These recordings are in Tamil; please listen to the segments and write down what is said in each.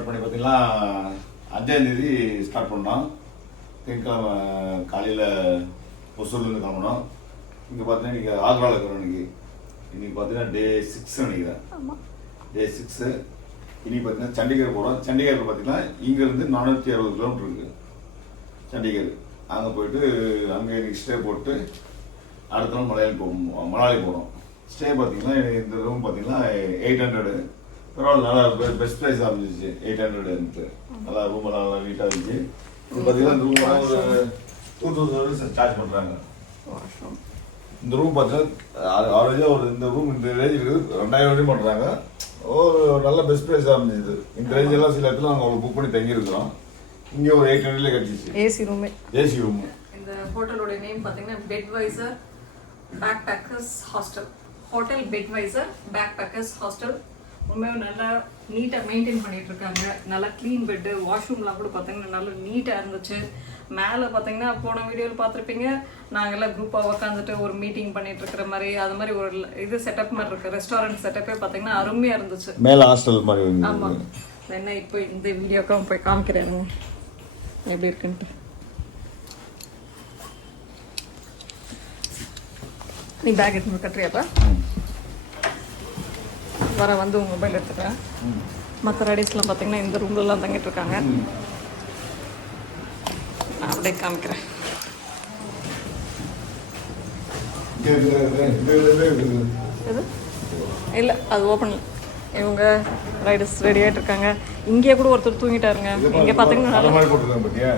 ஸ்டார்ட் பண்ணி பார்த்தீங்கன்னா 5ஆம் தேதி ஸ்டார்ட் பண்ணோம். திங்கக்கிழமை காலையில் ஒசூர்லேருந்து கிளம்பணும். இங்கே பார்த்தீங்கன்னா நீங்கள் ஆக்ராவில் இருக்கிறோம். இன்னைக்கு பார்த்தீங்கன்னா டே 6 நினைக்கிறேன். டே 6. இன்னைக்கு பார்த்தீங்கன்னா சண்டிகர் போகிறோம். சண்டிகரில் பார்த்தீங்கன்னா இங்கேருந்து 460 கிலோமீட்டர் இருக்குது சண்டிகர். அங்கே போயிட்டு அங்கே இன்னைக்கு ஸ்டே போட்டு அடுத்த நாள் மணாலி போகிறோம். ஸ்டே பார்த்தீங்கன்னா இந்த ரூம் பார்த்தீங்கன்னா 800. பரவாயில்ல, நல்லா பெஸ்ட் ப்ரைஸ் அமைஞ்சிச்சு. 800 நல்லா ரூம் நல்லா நீட்டாக இருந்துச்சு. இது பார்த்தீங்கன்னா இந்த ரூம் 2000 சார்ஜ் பண்ணுறாங்க. இந்த ரூம் பார்த்தீங்கன்னா ஆவரேஜாக இந்த ரூம் இந்த ரேஞ்சுக்கு 2000 பண்ணுறாங்க. ஒரு நல்ல பெஸ்ட் ப்ரைஸ் அமைஞ்சிது. இந்த ரேஞ்ச் எல்லாம் சில இடத்துல நாங்கள் அவ்வளோ புக் பண்ணி தங்கியிருக்கிறோம். இங்கே ஒரு 800 கிடச்சிச்சு. AC room. இந்த ஹோட்டலோட நேம் பார்த்தீங்கன்னா Bedwiser backpackers hostel. Hotel Bedwiser backpackers hostel. உண்மையாக நல்லா நீட்டாக மெயின்டைன் பண்ணிட்டு இருக்காங்க. நல்லா க்ளீன் பெட்டு, வாஷ்ரூம்லாம் கூட பார்த்தீங்கன்னா நல்லா நீட்டாக இருந்துச்சு. மேலே பார்த்தீங்கன்னா போன வீடியோவில் பார்த்துருப்பீங்க, நாங்கள் எல்லாம் குரூப்பாக உட்காந்துட்டு ஒரு மீட்டிங் பண்ணிட்டு இருக்கிற மாதிரி அது மாதிரி ஒரு இது செட்டப் மாதிரி இருக்கு. ரெஸ்டாரண்ட் செட்டப்பே பார்த்தீங்கன்னா அருமையாக இருந்துச்சு. மேலே ஹாஸ்டல் மாதிரி. ஆமாம், என்ன இப்போ இந்த வீடியோக்கும் போய் காமிக்கிறேன் எப்படி இருக்குன்ட்டு. நீ பேக் எடுத்து கட்டுறியாப்பா? வர வந்து உங்கள் மொபைல் எடுத்துக்கிறேன். மற்ற ரைடர்ஸ்லாம் பார்த்தீங்கன்னா இந்த ரூம்லலாம் தங்கிட்டு இருக்காங்க. நான் அப்படியே காமிக்கிறேன். எது இல்லை, அது ஓப்பன். இவங்க ரைடர்ஸ் ரெடி ஆகிட்டு இருக்காங்க. இங்கே கூட ஒருத்தர் தூங்கிட்டாருங்க. இங்கே பார்த்தீங்கன்னா நல்லா போட்டுருக்காங்க. பார்த்தியா,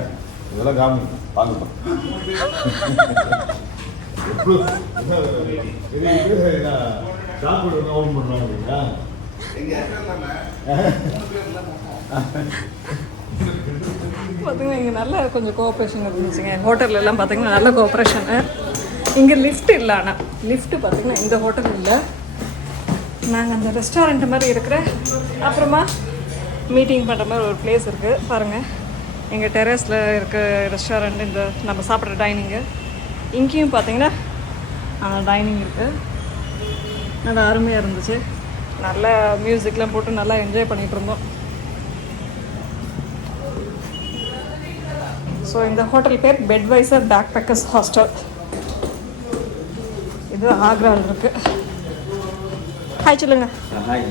இதெல்லாம் காமி பார்க்கலாம். பார்த்தீங்கன்னா இங்கே நல்ல கொஞ்சம் கோஆப்ரேஷன் இருந்துச்சுங்க. ஹோட்டல்ல எல்லாம் பார்த்தீங்கன்னா நல்ல கோஆப்ரேஷனு. இங்கே லிஃப்ட் இல்லை, ஆனால் லிஃப்ட்டு பார்த்தீங்கன்னா இந்த ஹோட்டல் இல்லை. நாங்கள் அந்த ரெஸ்டாரண்ட் மாதிரி இருக்கிற அப்புறமா மீட்டிங் பண்ணுற மாதிரி ஒரு பிளேஸ் இருக்குது பாருங்கள். எங்கள் டெரஸில் இருக்க ரெஸ்டாரண்ட் இந்த நம்ம சாப்பிட்ற டைனிங்கு. இங்கேயும் பார்த்தீங்கன்னா டைனிங் இருக்குது. நல்லா அருமையாக இருந்துச்சு. நல்ல மியூசிக்லாம் போட்டு நல்லா என்ஜாய் பண்ணிகிட்டு இருந்தோம். ஸோ இந்த ஹோட்டல் பேர் பெட்வைசர் பேக்பேக்கர்ஸ் ஹாஸ்டல். இது ஆக்ராவில் இருக்குது. ஹாய் சொல்லுங்க. ஹாய்.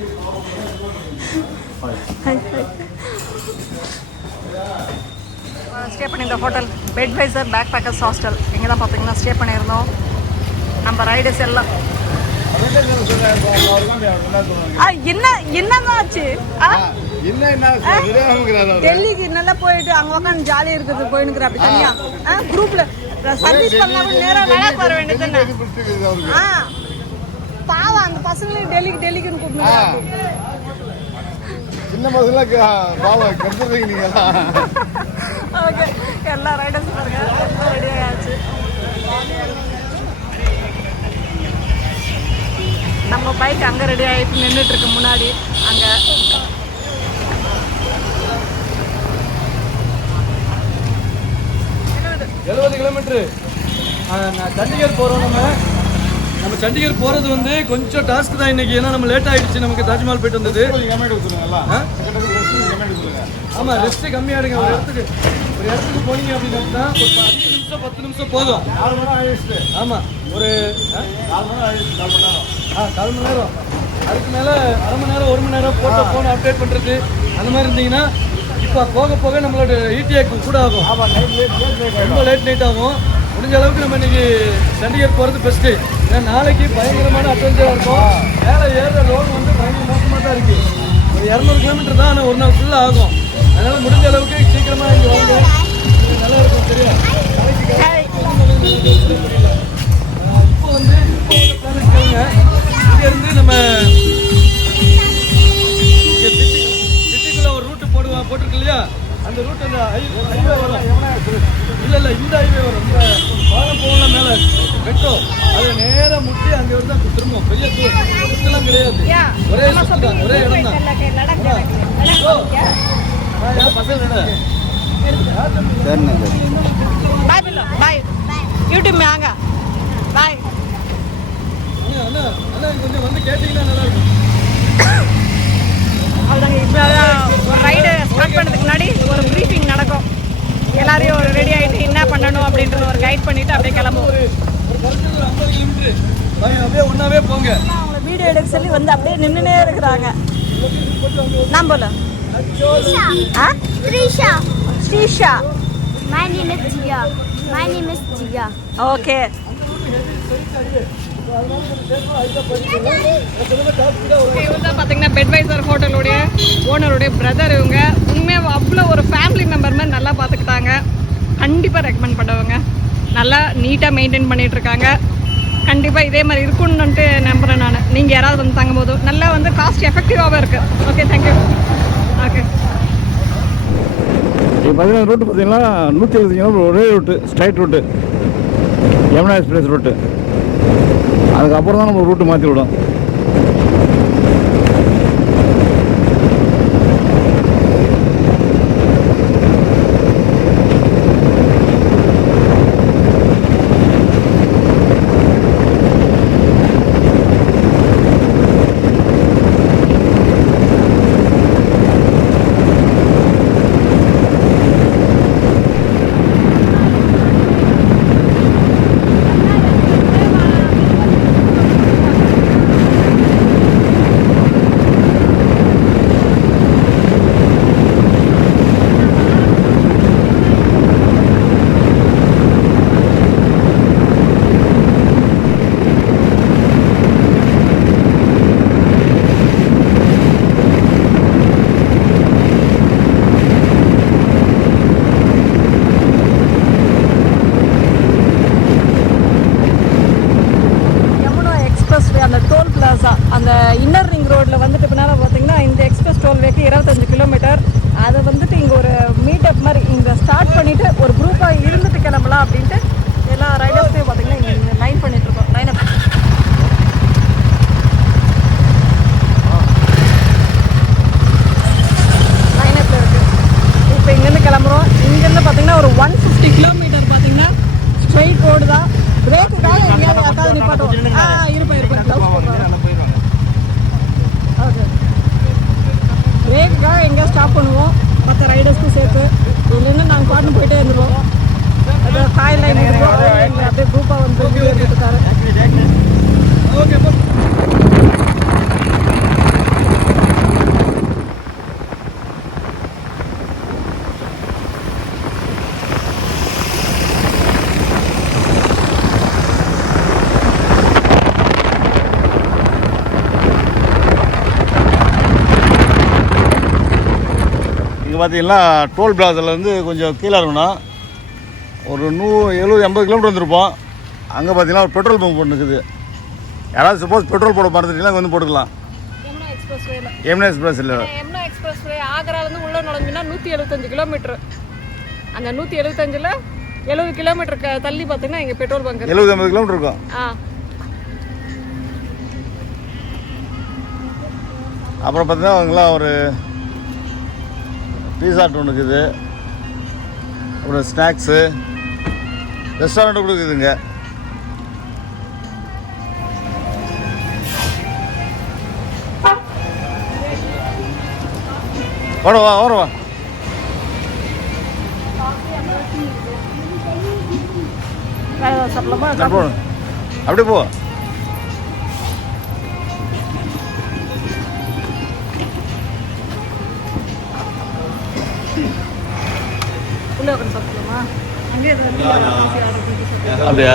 ஸ்டே பண்ணி இந்த ஹோட்டல் பெட்வைசர் பேக்பேக்கர்ஸ் ஹாஸ்டல். இங்கே தான் பார்த்தீங்கன்னா ஸ்டே பண்ணியிருந்தோம். நம்ம ரைடர்ஸ் எல்லாம் என்னமாச்சு டெல்லிக்கு நல்லா போயிட்டு அங்கே உட்காந்து ஜாலியாக இருக்குது போயினுக்குற. அப்படி தனியா குரூப்ல சர்வீஸ் பண்ணா நேரம் வேலை வர வேண்டியது. பாவம் அந்த பசங்களையும் டெல்லிக்குன்னு கூப்பிட்டு சின்ன பசங்களா பாவம் கற்றுறீங்க நீங்க. ஓகே, எல்லா ரைடர்ஸ் பாருங்க ரெடி ஆயாச்சு. நம்ம பைக் அங்கே ரெடி ஆகிட்டு நின்றுட்டு இருக்கு முன்னாடி. அங்கே 70 கிலோமீட்டரு சண்டிகர் போகிறோம். நம்ம சண்டிகர் போகிறது வந்து கொஞ்சம் டாஸ்க் தான் இன்னைக்கு. ஏன்னா நம்ம லேட் ஆகிடுச்சு. நமக்கு தாஜ்மஹால் போயிட்டு வந்தது. ஆமாம், ரெஸ்ட்டு கம்மியாகிடுங்க. ஒரு இடத்துக்கு போனீங்க அப்படின்னா ஒரு 5 நிமிஷம் 10 நிமிஷம் போதும். 4 மணி நேரம் ஆகிடுச்சு. ஆமாம், ஒரு 4 மணி நேரம் ஆகிடுச்சு. 4 மணி நேரம். 4 மணி நேரம். அதுக்கு மேலே அரை மணி நேரம் 1 மணி நேரம் ஃபோன் அப்டேட் பண்ணுறது அந்த மாதிரி இருந்தீங்கன்னா இப்போ போக போக நம்மளோட ஈடிஏக்கு கூட ஆகும். ரொம்ப லேட் நைட் ஆகும். முடிஞ்ச அளவுக்கு நம்ம இன்னைக்கு சண்டிகர் போகிறது பெஸ்ட்டு. ஏன்னா நாளைக்கு பயங்கரமான அட்வென்ச்சராக இருக்கும். மேலே ஏறுற ரோடு வந்து பயங்கர மோசமாக தான் இருக்குது. ஒரு 200 கிலோமீட்டர் தான், ஆனால் ஒரு நாள் ஃபுல்லாக ஆகும். அதனால் முடிஞ்ச அளவுக்கு சீக்கிரமாக இங்கே வாங்க, நல்லா இருக்கும். சரியா? இப்போ வந்து இங்கேருந்து நம்ம சிட்டிக்குள்ளே ஒரு ரூட்டு போட்டிருக்கு இல்லையா, அந்த ரூட் அந்த ஹைவே வரும். இல்லை இந்த ஹைவே வரும். இந்த பாலம் போகலாம் மேலே மெட்ரோ, அதை நேராக முட்டி அங்கே வந்து தான் திரும்பும். பெரிய சுற்றுலாம் கிடையாது, ஒரே சுற்று தான், ஒரே இடம் தான். யூடியூப் ஆங்க பாய். அண்ணா கொஞ்சம் வந்து கேட்டீங்கன்னா நல்லா இருக்கும். அவ்வளோதாங்க. இப்போ ஒரு ரைடு எல்லாரையும் ஒரு ரெடி ஆகிட்டு என்ன பண்ணணும் அப்படின்றத ஒரு கைட் பண்ணிவிட்டு அப்படியே கிளம்புவோம். ஒரு குறைஞ்சது ஒரு 50 கிலோமீட்டர் அப்படியே ஒன்றாவே போங்க. அவங்கள வீடியோ எடுக்க சொல்லி வந்து அப்படியே நின்றுனே இருக்கிறாங்க. நான் போல Trisha. Srisha. My name is Jia. My name is Jia. Okay. இவங்க தான் பார்த்தீங்கன்னா பெட்வைசர் ஹோட்டலுடைய ஓனருடைய பிரதர். இவங்க உண்மையாக அவ்வளோ ஒரு ஃபேமிலி மெம்பர் மாதிரி நல்லா பார்த்துக்கிட்டாங்க. கண்டிப்பாக ரெக்கமெண்ட் பண்ணுவாங்க. நல்லா நீட்டாக மெயின்டைன் பண்ணிகிட்ருக்காங்க. கண்டிப்பாக இதே மாதிரி இருக்குன்னுட்டு நம்புகிறேன் நான். நீங்கள் யாராவது வந்து தங்கும்போது நல்லா வந்து காஸ்ட் எஃபெக்டிவாகவும் இருக்குது. Okay, thank you. ஓகே, இப்போ பார்த்தீங்கன்னா ரூட்டு பார்த்தீங்கன்னா 175 கிலோமீட்டர் ஒரே route, straight route, Yamuna express route. அதுக்கப்புறம் தான் நம்ம ரூட்டு மாற்றி விடும். அந்த இன்னர் ரிங் ரோட்டில் வந்துட்டு பின்னால் பார்த்தீங்கன்னா இந்த எக்ஸ்பிரஸ் டோல்வேக்கு 25 கிலோமீட்டர். அதை வந்துட்டு இங்கே ஒரு மீட்டப் மாதிரி இங்கே ஸ்டார்ட் பண்ணிவிட்டு ஒரு குரூப்பாக இருந்துட்டு கிளம்பலாம் அப்படின்ட்டு எல்லா ரைடர்ஸையும் பார்த்தீங்கன்னா இங்கே லைன் பண்ணிகிட்ருக்கோம். லைனப் லைனப்பில் இருக்குது. இப்போ இங்கேருந்து கிளம்புறோம். இங்கேருந்து பார்த்தீங்கன்னா ஒரு 150 கிலோமீட்டர் பார்த்தீங்கன்னா ஸ்ட்ரெயிட் ரோடு தான். பிரேக்குக்காக எங்கேயாவது யாருக்காவது நிப்பாட்டுவோம். இருப்பேன் க்ளவுஸ் போடுறோம். ஓகே, பிரேக்குக்காக எங்கேயா ஸ்டாப் பண்ணுவோம் மற்ற ரைடர்ஸ்க்கும் சேர்த்து. இல்லைன்னா நாங்கள் பாட்டு போயிட்டே இருந்துருவோம். அது காய் லைன் அப்படியே குரூப்பாக வந்து எடுத்துட்டாரு. ஓகே, பார்த்தீங்கன்னா டோல் பிளாஸிலேருந்து கொஞ்சம் கீழே இருக்கணும். ஒரு 70-80 கிலோமீட்டர் வந்திருப்போம். அங்கே பார்த்தீங்கன்னா ஒரு பெட்ரோல் பம்ப் ஒன்று இருக்குது. யாராவது சப்போஸ் பெட்ரோல் போட மறந்துட்டீங்கன்னா வந்து போட்டுக்கலாம். யமுனா எக்ஸ்பிரஸ் இல்லை, யமுனா எக்ஸ்பிரஸ் வே ஆக்ராலேருந்து உள்ளே நுழைஞ்சுன்னா 175 கிலோமீட்டர். அந்த 175ல் 70 கிலோமீட்டருக்கு தள்ளி பார்த்தீங்கன்னா இங்கே பெட்ரோல் பங்க் 70-80 கிலோமீட்டர் இருக்கும். அப்புறம் பார்த்தீங்கன்னா அவங்களாம் ஒரு பீஸாட் ஒன்று இருக்குது. அப்புறம் ஸ்நாக்ஸு ரெஸ்டாரண்ட்டு கூட இருக்குதுங்க. ஓடவா ஓடவா அப்படியே போ. அப்படியா?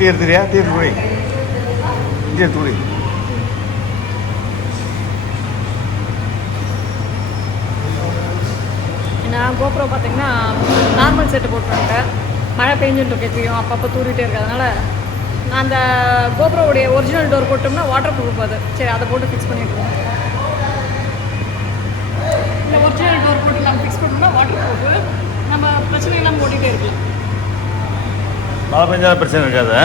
டீ எடுத்துறியா? டீ எடுத்து குடி. டீ எடுத்து குடி. நான் கோப்ரோ பார்த்தீங்கன்னா நார்மல் செட்டு போட்டுருக்கேன். மழை பெஞ்சுட்டு இருக்கு, எப்பயும் அப்பப்போ தூரிட்டே இருக்கு. அதனால் நான் அந்த கோப்ரோவுடைய ஒரிஜினல் டோர் போட்டோம்னா வாட்டர் ப்ரூஃப் அது. சரி, அதை போட்டு ஃபிக்ஸ் பண்ணிட்டுருக்கோம். இந்த ஒரிஜினல் டோர் போட்டு நம்ம ஃபிக்ஸ் பண்ணோம்னா வாட்டர் ப்ரூஃப், நம்ம பிரச்சனை இல்லாமல் ஓட்டிகிட்டே இருக்கலாம். மழை பெஞ்சாலும் பிரச்சனை இருக்காது.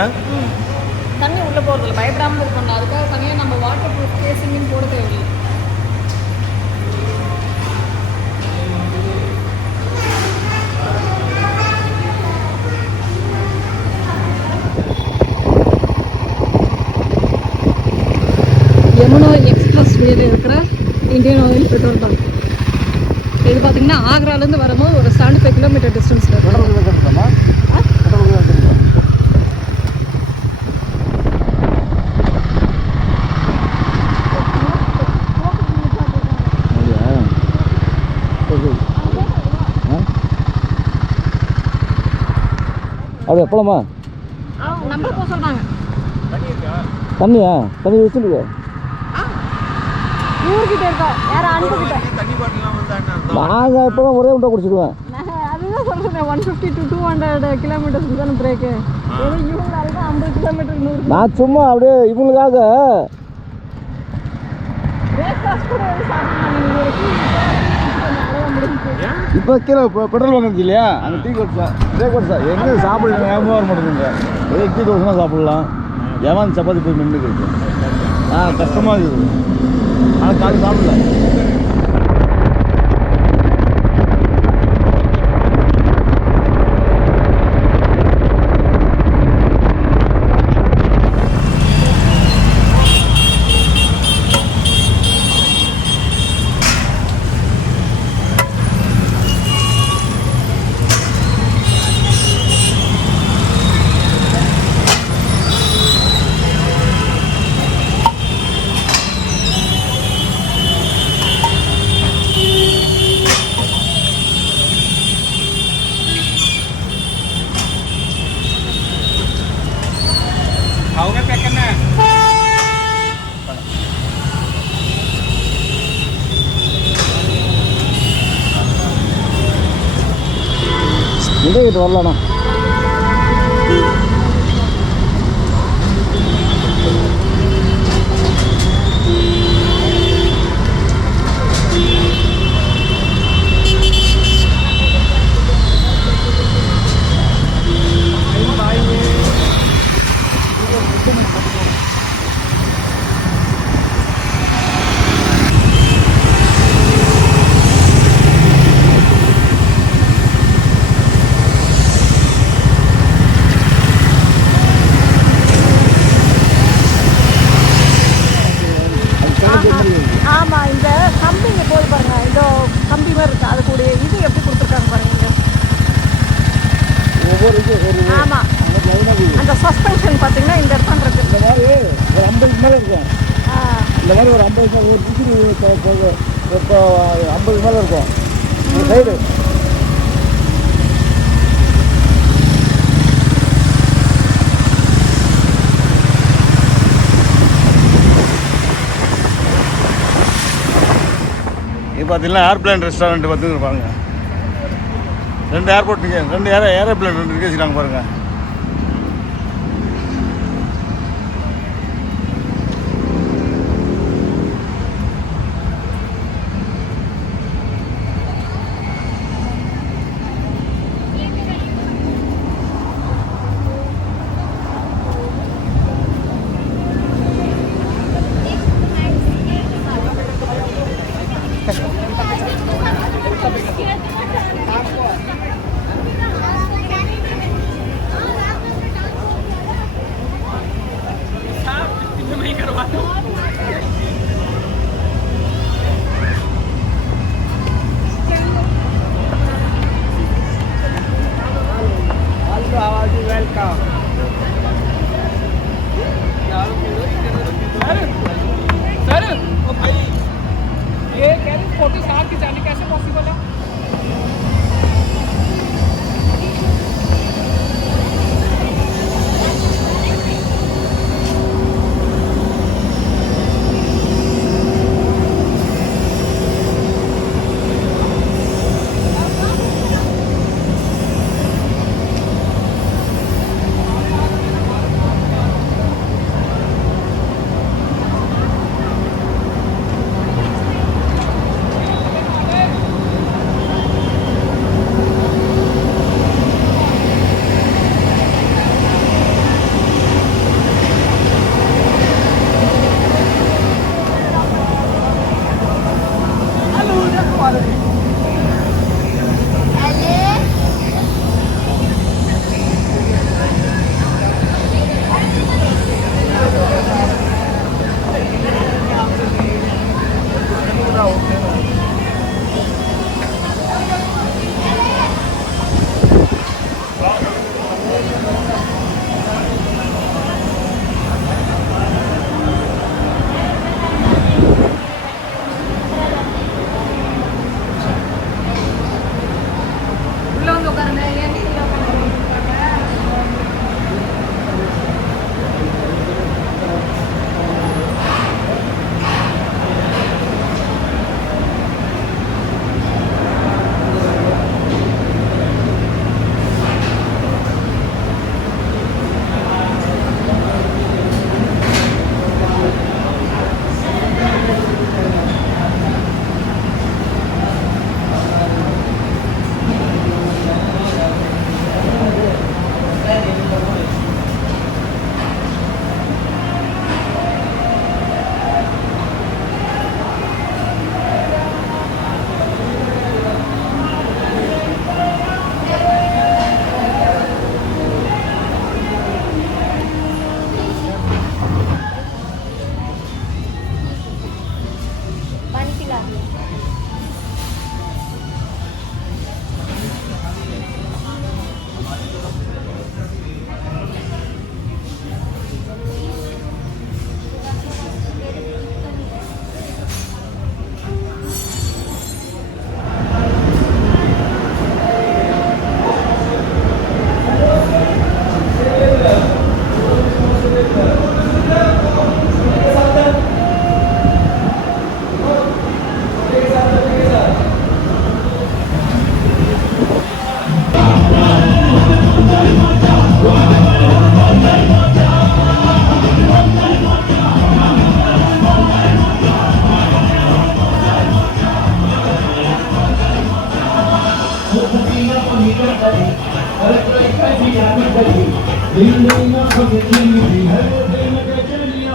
தண்ணி உள்ளே போகிறதில்ல, பயப்படாமல் இருக்கணும். அதுக்காக தனியாக நம்ம வாட்டர் ப்ரூஃப் கேசிங்னு போட தேவையில்லை. யமுனா எக்ஸ்பிரஸ் வேல இருக்கிற இந்தியன் ஆயில் பெட்ரோல் பங்க். இது பார்த்தீங்கன்னா ஆக்ராலேருந்து வரும்போது ஒரு 75 கிலோமீட்டர் டிஸ்டன்ஸில் இருக்கும். அது எப்போலாமா நம்பர் போக சொல்கிறாங்க. தண்ணியா? தண்ணி வச்சுருக்க ஊர்கிட்ட இருக்கா யாரும் அனுப்பிக்கிட்ட. நாங்கள் இப்போ தான் ஒரே உண்டை குடிச்சிடுவேன். அதுதான் சொல்கிறேன், 150 to 200 கிலோமீட்டர்ஸ் தானே பிரேக்கு. இவங்களால தான் 50 கிலோமீட்டர் 100. நான் சும்மா அப்படியே இவங்களுக்காக பிரேக்ஃபாஸ்ட் கூட இப்போ கீழே பெட்ரோல் பங்க் இருந்துச்சு இல்லையா, அங்கே டீ குடிச்சேன். பிரேக்ஃபாஸ்ட் எங்கே சாப்பிடலாம், ஏமா வர மாட்டேங்குங்க. ஏதோ டீ தோசை தான் சாப்பிட்லாம். ஏமாந்து சப்பாத்தி போய் நின்றுக்கு கஷ்டமாக இருக்குது. ஆனால் காலையில் சாப்பிடல. இடையிட்டு வரலாண்ணா. ஆமாம், இந்த கம்பிங்க போய் பாருங்க, இந்த கம்பி மாதிரி இருக்குது. அது கூட இது எப்படி கொடுத்துருக்காங்க பாருங்க. ஒவ்வொரு இது ஒரு ஆமாம், அந்த சஸ்பென்ஷன் பார்த்தீங்கன்னா இந்த இடத்துல இருக்குது. இந்த மாதிரி ஒரு 50 மேலே இருக்கும். இந்த மாதிரி ஒரு 50 ஒரு டிகிரி இப்போ 50 மேலே இருக்கும் ஒரு சைடு. இது பார்த்தீங்கன்னா ஏர்பிளைன் ரெஸ்டாரண்ட் பார்த்துன்னு பாருங்க. 2 ஏர்போர்ட் இங்கே, 2 ஏரோப்ளைன் 2 இருக்கு வச்சுருக்காங்க பாருங்கள்.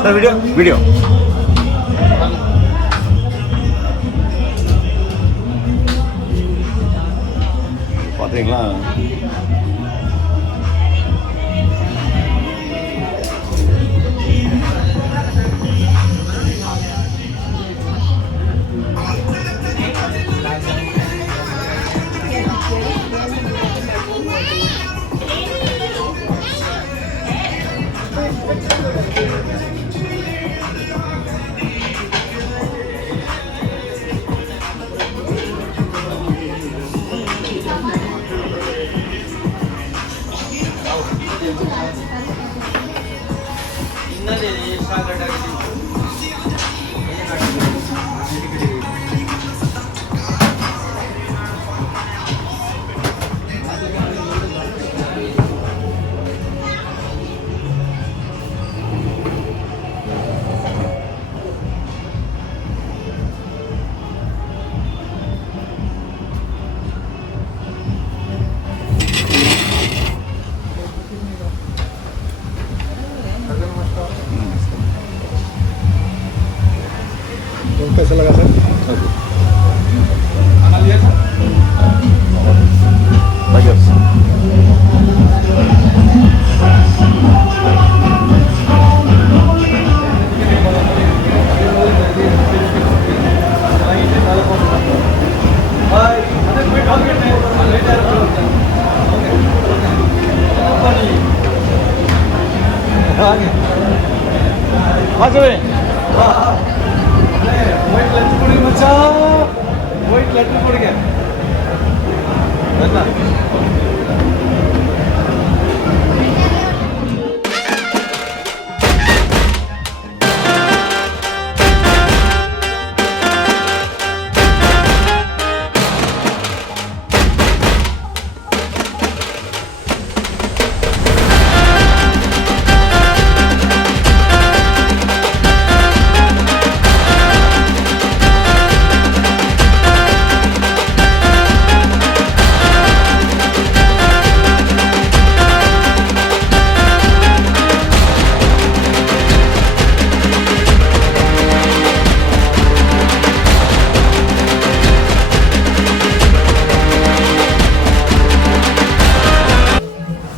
சார் வீடியோ வீடியோ பார்த்தீங்களா? कैसा लगा सर? ஒயிட் லெட்டர் போடுங்க மச்சான், ஒயிட் லெட்டர் போடுங்க. என்ன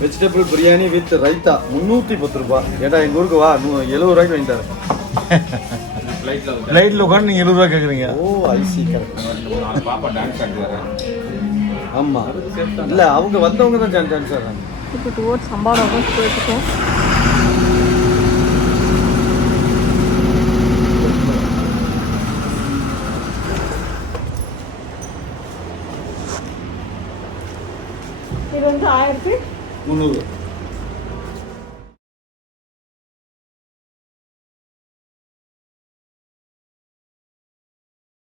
வெஜிடபிள் பிரியாணி வித் ரைத்தா 310 ரூபாய். ஏடா எங்கள் ஊருக்கு வா 70 ரூபாய்க்கு வாங்கிட்டாரு. லைட்டில் உட்காந்து நீங்கள் 20 ரூபா கேட்குறீங்க. ஓ ஐசி கரெக்ட். பாப்பா டான்ஸ் ஆடுறாரு. ஆமாம் இல்லை அவங்க வந்தவங்க தான் டான்ஸ் ஆடுறாங்க. இப்போ டுவோர்ட்ஸ் சம்பாரம் போயிட்டுருக்கோம். இது வந்து 1300.